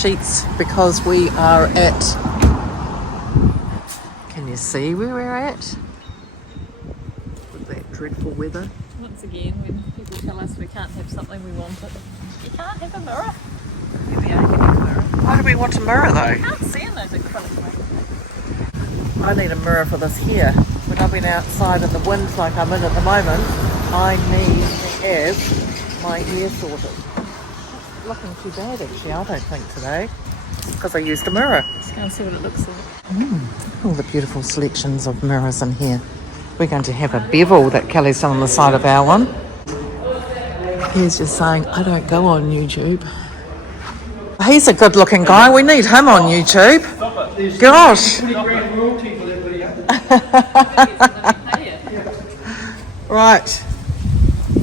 sheets because we are at, can you see where we're at? With that dreadful weather. Once again, when people tell us we can't have something we want it, you can't have a mirror. Here we are having a mirror. Why do we want a mirror though? You can't see in those acrylic mirrors. I need a mirror for this here. When I've been outside in the wind like I'm in at the moment, I need to have my hair sorted. Looking too bad actually, I don't think today, because I used a mirror. Just go and see what it looks like. All the beautiful selections of mirrors in here. We're going to have a bevel that Kelly's done on the side of our one. He's just saying, I don't go on YouTube. He's a good looking guy, we need him on YouTube. Gosh. Right.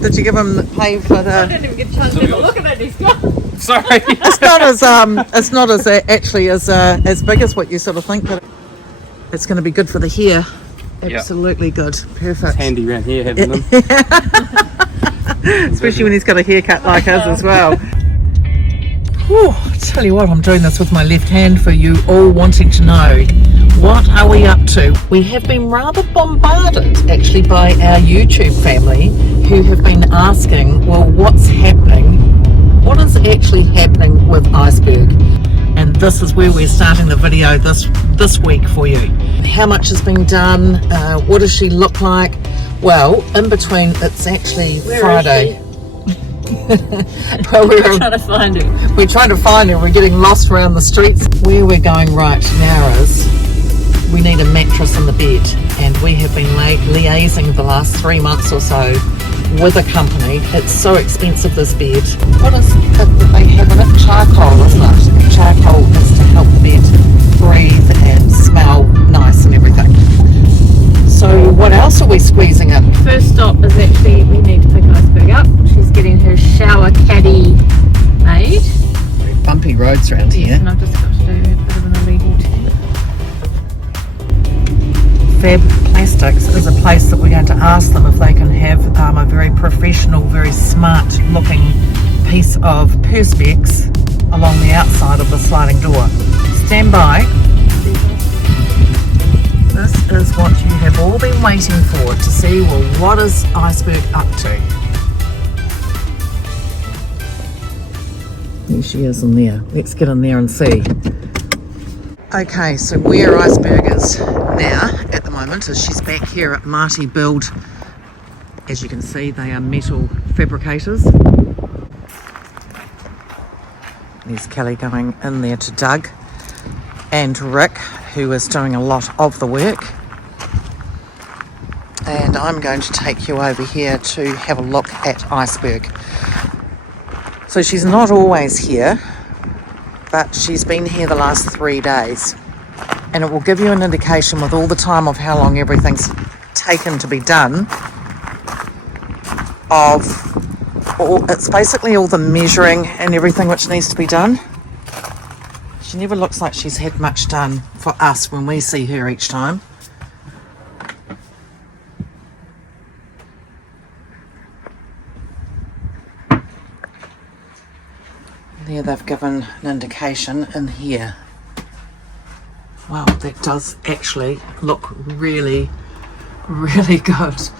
Did you give him pay for the? I didn't even get a chance to have a look at it. He's gone. Sorry, it's not as actually as big as what you sort of think, but it's going to be good for the hair. Absolutely good, perfect. It's handy around here having them. Especially when he's got a haircut like us as well. Whew, I tell you what, I'm doing this with my left hand for you all wanting to know. What are we up to? We have been rather bombarded actually by our YouTube family who have been asking, well, what's happening? What is actually happening with Iceberg? And this is where we're starting the video this week for you. How much has been done? What does she look like? Well, in between, it's actually Friday. We're trying to find her. We're trying to find her. We're getting lost around the streets. Where we're going right now is we need a mattress in the bed, and we have been liaising the last 3 months or so with a company. It's so expensive, this bed. What is it that they have in it? Charcoal, isn't it? Charcoal is to help the bed breathe and smell nice and everything. So what else are we squeezing in? First stop is actually we need to pick Iceberg up. She's getting her shower caddy made. Very bumpy roads around here. And I've just got to do a bit of an illegal turn. Fab Plastics is a place that we're going to ask them if they can have a very professional, very smart looking piece of perspex along the outside of the sliding door. Stand by. This is what you have all been waiting for, to see, well, what is Iceberg up to? There she is in there. Let's get in there and see. Okay, so where Iceberg is now at the moment is she's back here at Marty Build. As you can see, they are metal fabricators. There's Kelly going in there to Doug and Rick, who is doing a lot of the work. And I'm going to take you over here to have a look at Iceberg. So she's not always here, but she's been here the last 3 days. And it will give you an indication with all the time of how long everything's taken to be done. It's basically all the measuring and everything which needs to be done. She never looks like she's had much done for us when we see her each time. There they've given an indication in here. Wow, that does actually look really, really good.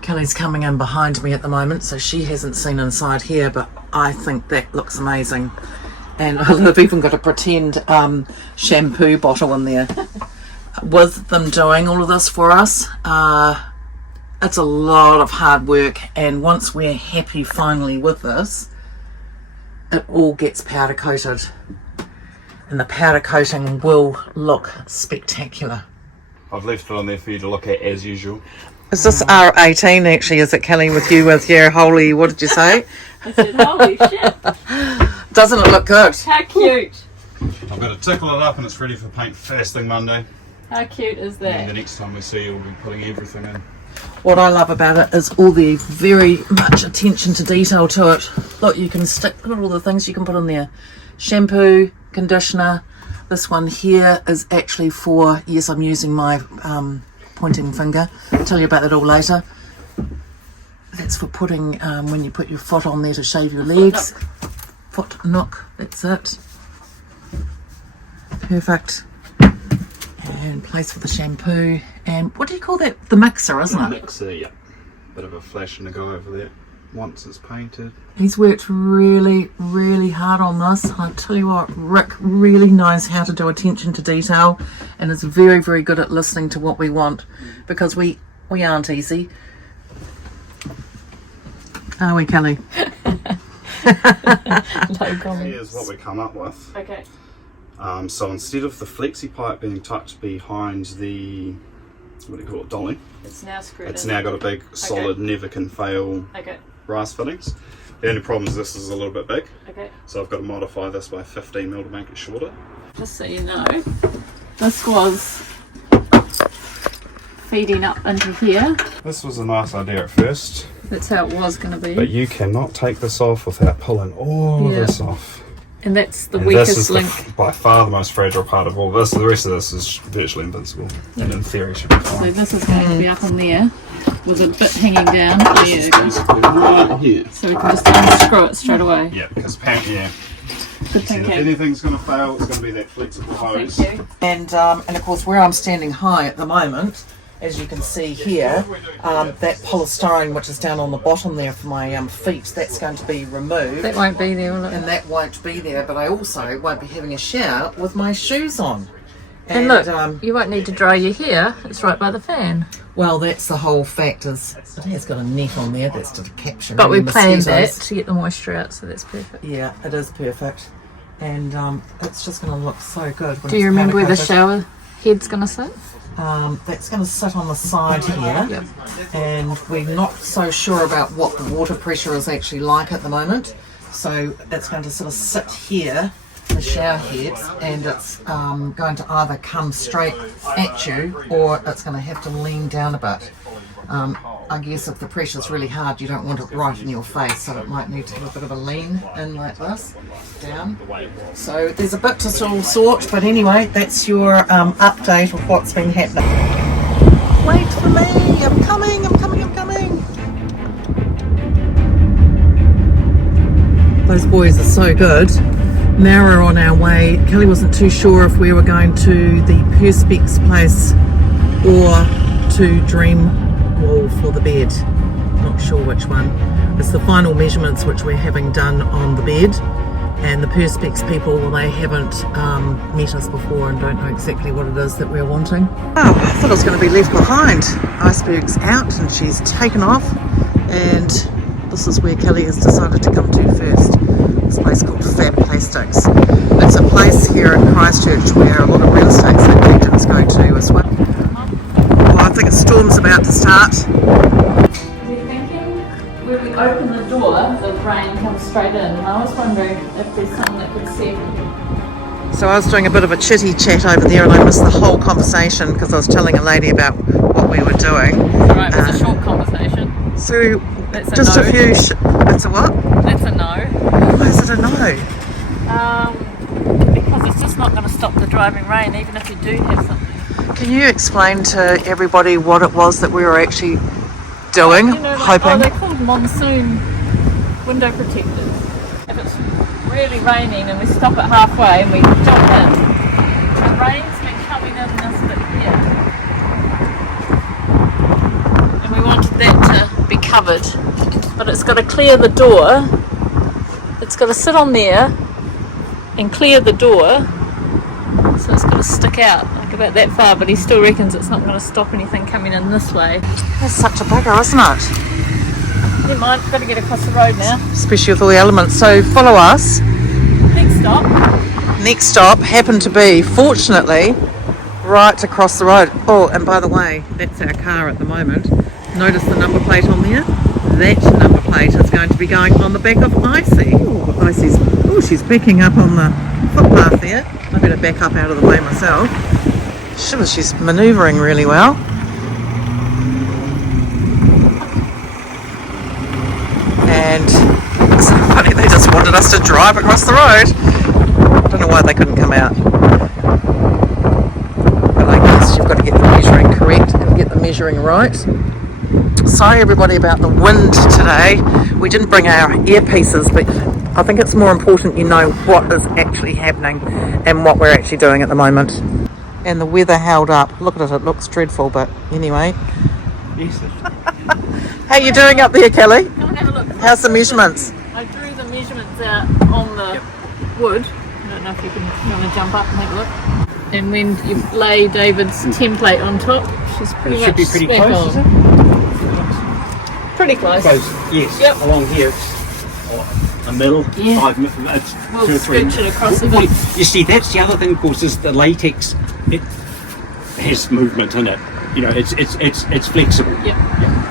Kelly's coming in behind me at the moment, so she hasn't seen inside here, but I think that looks amazing. And they've even got a pretend shampoo bottle in there. With them doing all of this for us, it's a lot of hard work, and once we're happy finally with this, it all gets powder coated, and the powder coating will look spectacular. I've left it on there for you to look at as usual. Is this R18 actually? Is it Kelly with you with your holy, what did you say? I said, holy shit. Doesn't it look good? How cute. I've got to tickle it up and it's ready for paint first thing Monday. How cute is that? And the next time we see you, we'll be putting everything in. What I love about it is all the very much attention to detail to it. Look, you can stick, look at all the things you can put in there. Shampoo, conditioner. This one here is actually for, yes, I'm using my pointing finger. I'll tell you about that all later. That's for putting, when you put your foot on there to shave your legs. Foot nook, that's it. perfect. And place for the shampoo. And what do you call that? The mixer, isn't it? Mixer, yeah. Bit of a flash and a go over there once it's painted. He's worked really, really hard on this. I tell you what, Rick really knows how to do attention to detail and is very, very good at listening to what we want, because we aren't easy. Are we, Kelly? No comment. Here's what we come up with. Okay. So instead of the flexi pipe being tucked behind the, what do you call it, dolly, It's now screwed it's in. now got a big solid never can fail Okay. brass fittings. The only problem is this is a little bit big, Okay. so I've got to modify this by 15mm to make it shorter. Just so you know, this was feeding up into here. This was a nice idea at first, That's how it was going to be. but you cannot take this off without pulling all of Yeah. this off. And that's the And weakest this is link. by far the most fragile part of all this. The rest of this is virtually invincible, and in theory should be So fine. this is going to be up on there with a bit hanging down. There you go. Right here. So we can just unscrew it straight away. Yeah, because apparently, Good if thinking. anything's going to fail, it's going to be that flexible hose. Thank you. And of course, where I'm standing high at the moment, as you can see here, that polystyrene which is down on the bottom there for my feet, that's going to be removed. That won't be there, will it? And that won't be there, but I also won't be having a shower with my shoes on. And look, you won't need to dry your hair. It's right by the fan. Well, that's the whole fact, is it has got a net on there that's to capture But we any planned that mosquitoes. to get the moisture out, so that's perfect. Yeah, it is perfect. And it's just going to look so good. When Do you it's remember where the powder shower head's going to sit? coated. That's going to sit on the side here. Yep. And we're not so sure about what the water pressure is actually like at the moment. So it's going to sort of sit here, the shower head, and it's going to either come straight at you or it's going to have to lean down a bit. I guess if the pressure's really hard, you don't want it right in your face, so it might need to have a bit of a lean in like this, down. So there's a bit to still sort, but anyway, that's your update of what's been happening. Wait for me, I'm coming, I'm coming, I'm coming. Those boys are so good. Now we're on our way. Kelly wasn't too sure if we were going to the Perspex place or to Dream Wall for the bed. Not sure which one. It's the final measurements which we're having done on the bed, and the Perspex people, well, they haven't met us before and don't know exactly what it is that we're wanting. Oh, I thought I was going to be left behind. Iceberg's out and she's taken off, and this is where Kelly has decided to come to first. This place called Fab Plastics. It's a place here in Christchurch where a lot of real estate agents go to as well. I think a storm's about to start. We're thinking when we open the door, the rain comes straight in, and I was wondering if there's someone that could see. So I was doing a bit of a chitty chat over there and I missed the whole conversation because I was telling a lady about what we were doing. Right, it was a short conversation. So That's a just no. a few... It's a what? That's a no. Why is it a no? Because it's just not going to stop the driving rain, even if you do have something. Can you explain to everybody what it was that we were actually doing, You know, like, hoping? they're called monsoon window protectors. If it's really raining and we stop it halfway and we jump in, the rain's been coming in this bit here. And we wanted that to be covered. But it's got to clear the door. It's got to sit on there and clear the door. So it's got to stick out like about that far, but he still reckons it's not going to stop anything coming in this way. That's such a bugger, isn't it? Never mind, got to get across the road now. Especially with all the elements. So follow us. Next stop. Next stop happened to be, fortunately, right across the road. Oh, and by the way, that's our car at the moment. Notice the number plate on there? That number plate is going to be going on the back of Icy. Oh, Icy's, oh, she's backing up on the footpath there. I better back up out of the way myself. Sure, she's manoeuvring really well. And it's so funny, they just wanted us to drive across the road. I don't know why they couldn't come out. But I guess you've got to get the measuring correct and get the measuring right. Sorry everybody about the wind today. We didn't bring our earpieces, but I think it's more important you know what is actually happening and what we're actually doing at the moment. And the weather held up. Look at it, it looks dreadful, but anyway. Yes. How you doing up there, Kelly? Come and have a look. How's the measurements? I drew the measurements out on the wood. I don't know if you want to jump up and have a look. And when you lay David's template on top, she's pretty much should be pretty smack close, on. is it? Pretty close. Close, yes. Yep. Along here, it's a middle, Yeah. 5 it's We'll 2 or 3. stretch it across a Well, bit. you see, that's the other thing, of course, is the latex. It has movement in it. You know, it's flexible. Yep.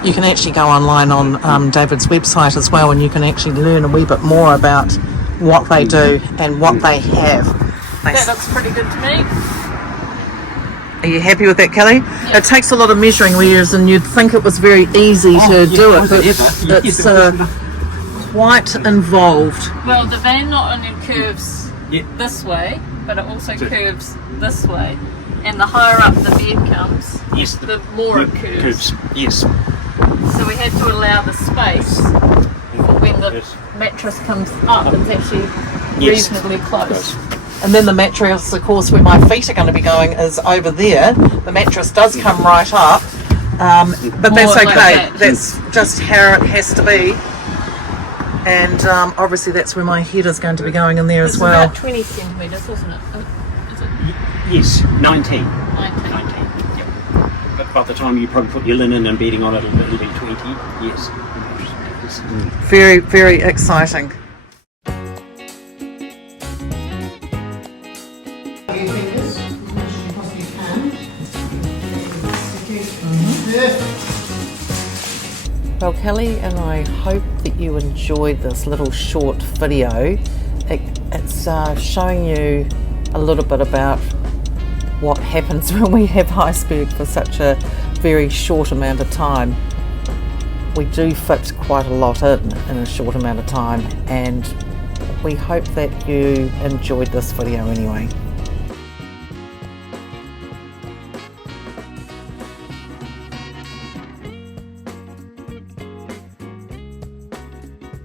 You can actually go online on David's website as well, and you can actually learn a wee bit more about what they do and what they have. That looks pretty good to me. Are you happy with that, Kelly? Yeah. It takes a lot of measuring, whereas and you'd think it was very easy to do it, but it's quite involved. Well, the van not only curves Yeah. this way, but it also So- curves this way. And the higher up the bed comes, Yes. the more it curves. Yes. So we had to allow the space for when the Yes. mattress comes up, it's actually Yes. reasonably close. And then the mattress, of course, where my feet are going to be going is over there. The mattress does come right up, but that's More like okay. that. That's just how it has to be. And obviously that's where my head is going to be going in there It's as well. about 20 centimetres, isn't it? Is it Yes, 19. 19? 19. Yep. But by the time you probably put your linen and bedding on it, it'll be 20. Yes. Very, very exciting. Well, Kelly and I hope that you enjoyed this little short video. It's showing you a little bit about what happens when we have iceberg for such a very short amount of time. We do fit quite a lot in a short amount of time, and we hope that you enjoyed this video anyway.